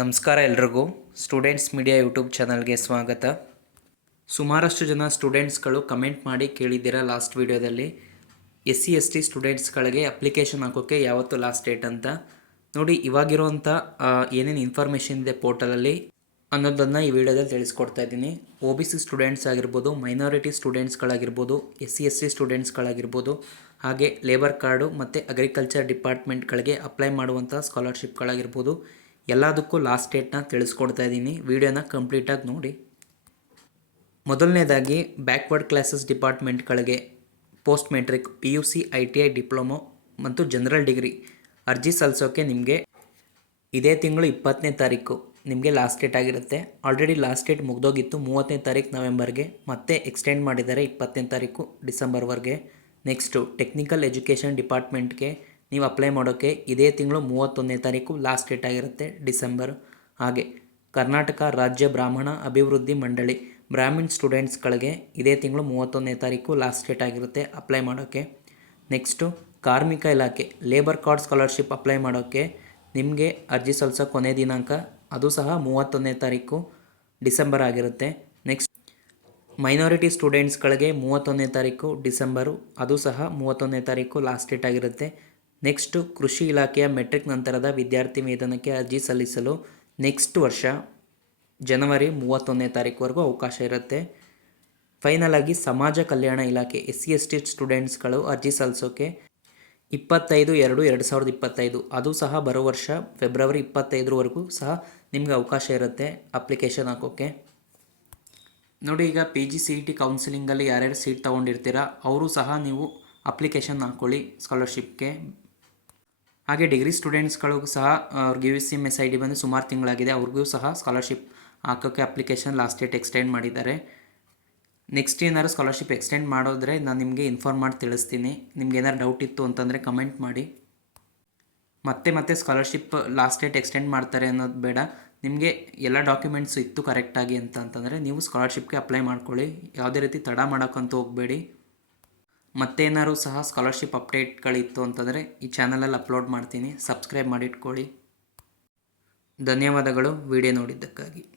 ನಮಸ್ಕಾರ ಎಲ್ರಿಗೂ. Students media YouTube ಚಾನಲ್ಗೆ ಸ್ವಾಗತ. ಸುಮಾರಷ್ಟು ಜನ ಸ್ಟೂಡೆಂಟ್ಸ್ಗಳು ಕಮೆಂಟ್ ಮಾಡಿ ಕೇಳಿದ್ದೀರಾ ಲಾಸ್ಟ್ ವೀಡಿಯೋದಲ್ಲಿ ಎಸ್ ಸಿ ಎಸ್ ಟಿ ಸ್ಟೂಡೆಂಟ್ಸ್ಗಳಿಗೆ ಅಪ್ಲಿಕೇಶನ್ ಹಾಕೋಕ್ಕೆ ಯಾವತ್ತು ಲಾಸ್ಟ್ ಡೇಟ್ ಅಂತ. ನೋಡಿ ಇವಾಗಿರುವಂಥ ಏನೇನು ಇನ್ಫಾರ್ಮೇಷನ್ ಇದೆ ಪೋರ್ಟಲಲ್ಲಿ ಅನ್ನೋದನ್ನು ಈ ವಿಡಿಯೋದಲ್ಲಿ ತಿಳಿಸ್ಕೊಡ್ತಾ ಇದ್ದೀನಿ. ಒ ಬಿ ಸಿ ಸ್ಟೂಡೆಂಟ್ಸ್ ಆಗಿರ್ಬೋದು ಮೈನಾರಿಟಿ ಸ್ಟೂಡೆಂಟ್ಸ್ಗಳಾಗಿರ್ಬೋದು ಎಸ್ ಸಿ ಎಸ್ ಟಿ ಸ್ಟೂಡೆಂಟ್ಸ್ಗಳಾಗಿರ್ಬೋದು ಹಾಗೆ ಲೇಬರ್ ಕಾರ್ಡು ಮತ್ತು ಅಗ್ರಿಕಲ್ಚರ್ ಡಿಪಾರ್ಟ್ಮೆಂಟ್ಗಳಿಗೆ ಅಪ್ಲೈ ಮಾಡುವಂಥ ಸ್ಕಾಲರ್ಶಿಪ್ಗಳಾಗಿರ್ಬೋದು ಎಲ್ಲದಕ್ಕೂ ಲಾಸ್ಟ್ ಡೇಟ್ನ ತಿಳಿಸ್ಕೊಡ್ತಾ ಇದ್ದೀನಿ. ವಿಡಿಯೋನ ಕಂಪ್ಲೀಟಾಗಿ ನೋಡಿ. ಮೊದಲನೇದಾಗಿ backward classes ಡಿಪಾರ್ಟ್ಮೆಂಟ್ಗಳಿಗೆ post matric P U C I T I diploma ಮತ್ತು ಜನರಲ್ ಡಿಗ್ರಿ ಅರ್ಜಿ ಸಲ್ಲಿಸೋಕ್ಕೆ ನಿಮಗೆ ಇದೇ ತಿಂಗಳು ಇಪ್ಪತ್ತನೇ ತಾರೀಕು ನಿಮಗೆ ಲಾಸ್ಟ್ ಡೇಟ್ ಆಗಿರುತ್ತೆ. ಆಲ್ರೆಡಿ ಲಾಸ್ಟ್ ಡೇಟ್ ಮುಗ್ದೋಗಿತ್ತು ಮೂವತ್ತನೇ ತಾರೀಕು ನವೆಂಬರ್ಗೆ. ಮತ್ತೆ ಎಕ್ಸ್ಟೆಂಡ್ ಮಾಡಿದ್ದಾರೆ ಇಪ್ಪತ್ತನೇ ತಾರೀಕು ಡಿಸೆಂಬರ್ವರೆಗೆ. ನೆಕ್ಸ್ಟು ಟೆಕ್ನಿಕಲ್ ಎಜುಕೇಷನ್ ಡಿಪಾರ್ಟ್ಮೆಂಟ್ಗೆ ನೀವು ಅಪ್ಲೈ ಮಾಡೋಕ್ಕೆ ಇದೇ ತಿಂಗಳು ಮೂವತ್ತೊಂದನೇ ತಾರೀಕು ಲಾಸ್ಟ್ ಡೇಟ್ ಆಗಿರುತ್ತೆ, ಡಿಸೆಂಬರ್. ಹಾಗೆ ಕರ್ನಾಟಕ ರಾಜ್ಯ ಬ್ರಾಹ್ಮಣ ಅಭಿವೃದ್ಧಿ ಮಂಡಳಿ ಬ್ರಾಹ್ಮಿಣ್ ಸ್ಟೂಡೆಂಟ್ಸ್ಗಳಿಗೆ ಇದೇ ತಿಂಗಳು ಮೂವತ್ತೊಂದನೇ ತಾರೀಕು ಲಾಸ್ಟ್ ಡೇಟ್ ಆಗಿರುತ್ತೆ ಅಪ್ಲೈ ಮಾಡೋಕ್ಕೆ ನೆಕ್ಸ್ಟು ಕಾರ್ಮಿಕ ಇಲಾಖೆ ಲೇಬರ್ ಕಾರ್ಡ್ ಸ್ಕಾಲರ್ಶಿಪ್ ಅಪ್ಲೈ ಮಾಡೋಕ್ಕೆ ನಿಮಗೆ ಅರ್ಜಿ ಸಲ್ಲಿಸೋ ಕೊನೆ ದಿನಾಂಕ ಅದು ಸಹ ಮೂವತ್ತೊಂದನೇ ತಾರೀಕು, ಡಿಸೆಂಬರ್ ಆಗಿರುತ್ತೆ. ನೆಕ್ಸ್ಟ್ ಮೈನಾರಿಟಿ ಸ್ಟೂಡೆಂಟ್ಸ್ಗಳಿಗೆ ಮೂವತ್ತೊಂದನೇ ತಾರೀಕು, ಡಿಸೆಂಬರು. ಅದು ಸಹ ಮೂವತ್ತೊಂದನೇ ತಾರೀಕು ಲಾಸ್ಟ್ ಡೇಟ್ ಆಗಿರುತ್ತೆ. ನೆಕ್ಸ್ಟು ಕೃಷಿ ಇಲಾಖೆಯ ಮೆಟ್ರಿಕ್ ನಂತರದ ವಿದ್ಯಾರ್ಥಿ ವೇತನಕ್ಕೆ ಅರ್ಜಿ ಸಲ್ಲಿಸಲು ನೆಕ್ಸ್ಟ್ ವರ್ಷ ಜನವರಿ ಮೂವತ್ತೊಂದನೇ ತಾರೀಕುವರೆಗೂ ಅವಕಾಶ ಇರುತ್ತೆ. ಫೈನಲ್ ಆಗಿ ಸಮಾಜ ಕಲ್ಯಾಣ ಇಲಾಖೆ ಎಸ್ ಸಿ ಎಸ್ ಟಿ ಸ್ಟೂಡೆಂಟ್ಸ್ಗಳು ಅರ್ಜಿ ಸಲ್ಲಿಸೋಕೆ ಇಪ್ಪತ್ತೈದು, ಎರಡು ಎರಡು ಸಾವಿರದ ಇಪ್ಪತ್ತೈದು. ಅದು ಸಹ ಬರೋ ವರ್ಷ ಫೆಬ್ರವರಿ ಇಪ್ಪತ್ತೈದರವರೆಗೂ ಸಹ ನಿಮಗೆ ಅವಕಾಶ ಇರುತ್ತೆ ಅಪ್ಲಿಕೇಶನ್ ಹಾಕೋಕ್ಕೆ ನೋಡಿ ಈಗ P G, C E T ಕೌನ್ಸಿಲಿಂಗಲ್ಲಿ ಯಾರ್ಯಾರು ಸೀಟ್ ತೊಗೊಂಡಿರ್ತೀರ, ಅವರು ಸಹ ನೀವು ಅಪ್ಲಿಕೇಶನ್ ಹಾಕ್ಕೊಳ್ಳಿ ಸ್ಕಾಲರ್ಶಿಪ್ಗೆ. ಹಾಗೆ ಡಿಗ್ರಿ ಸ್ಟೂಡೆಂಟ್ಸ್ಗಳಿಗೂ ಸಹ ಅವ್ರಿಗೆ U S M S I D ಬಂದು ಸುಮಾರು ತಿಂಗಳಾಗಿದೆ. ಅವ್ರಿಗೂ ಸಹ ಸ್ಕಾಲರ್ಶಿಪ್ ಹಾಕೋಕ್ಕೆ ಅಪ್ಲಿಕೇಶನ್ ಲಾಸ್ಟ್ ಡೇಟ್ ಎಕ್ಸ್ಟೆಂಡ್ ಮಾಡಿದ್ದಾರೆ. ನೆಕ್ಸ್ಟ್ ಏನಾದ್ರು ಸ್ಕಾಲರ್ಶಿಪ್ ಎಕ್ಸ್ಟೆಂಡ್ ಮಾಡೋದ್ರೆ ನಾನು ನಿಮಗೆ ಇನ್ಫಾರ್ಮ್ ಮಾಡಿ ತಿಳಿಸ್ತೀನಿ. ನಿಮ್ಗೆ ಏನಾದ್ರು ಡೌಟ್ ಇತ್ತು ಅಂತಂದರೆ ಕಮೆಂಟ್ ಮಾಡಿ. ಮತ್ತೆ ಮತ್ತೆ ಸ್ಕಾಲರ್ಶಿಪ್ ಲಾಸ್ಟ್ ಡೇಟ್ ಎಕ್ಸ್ಟೆಂಡ್ ಮಾಡ್ತಾರೆ ಅನ್ನೋದು ಬೇಡ. ನಿಮಗೆ ಎಲ್ಲ ಡಾಕ್ಯುಮೆಂಟ್ಸ್ ಇತ್ತು ಕರೆಕ್ಟಾಗಿ ಅಂತ ಅಂತಂದರೆ ನೀವು ಸ್ಕಾಲರ್ಶಿಪ್ಗೆ ಅಪ್ಲೈ ಮಾಡ್ಕೊಳ್ಳಿ. ಯಾವುದೇ ರೀತಿ ತಡ ಮಾಡೋಕ್ಕಂತೂ ಹೋಗಬೇಡಿ. ಮತ್ತೇನಾದ್ರು ಸಹ ಸ್ಕಾಲರ್ಶಿಪ್ ಅಪ್ಡೇಟ್ಗಳಿತ್ತು ಅಂತಂದರೆ ಈ ಚಾನಲಲ್ಲಿ ಅಪ್ಲೋಡ್ ಮಾಡ್ತೀನಿ. ಸಬ್ಸ್ಕ್ರೈಬ್ ಮಾಡಿಟ್ಕೊಳ್ಳಿ. ಧನ್ಯವಾದಗಳು. ವಿಡಿಯೋ ನೋಡಿದ್ದಕ್ಕಾಗಿ.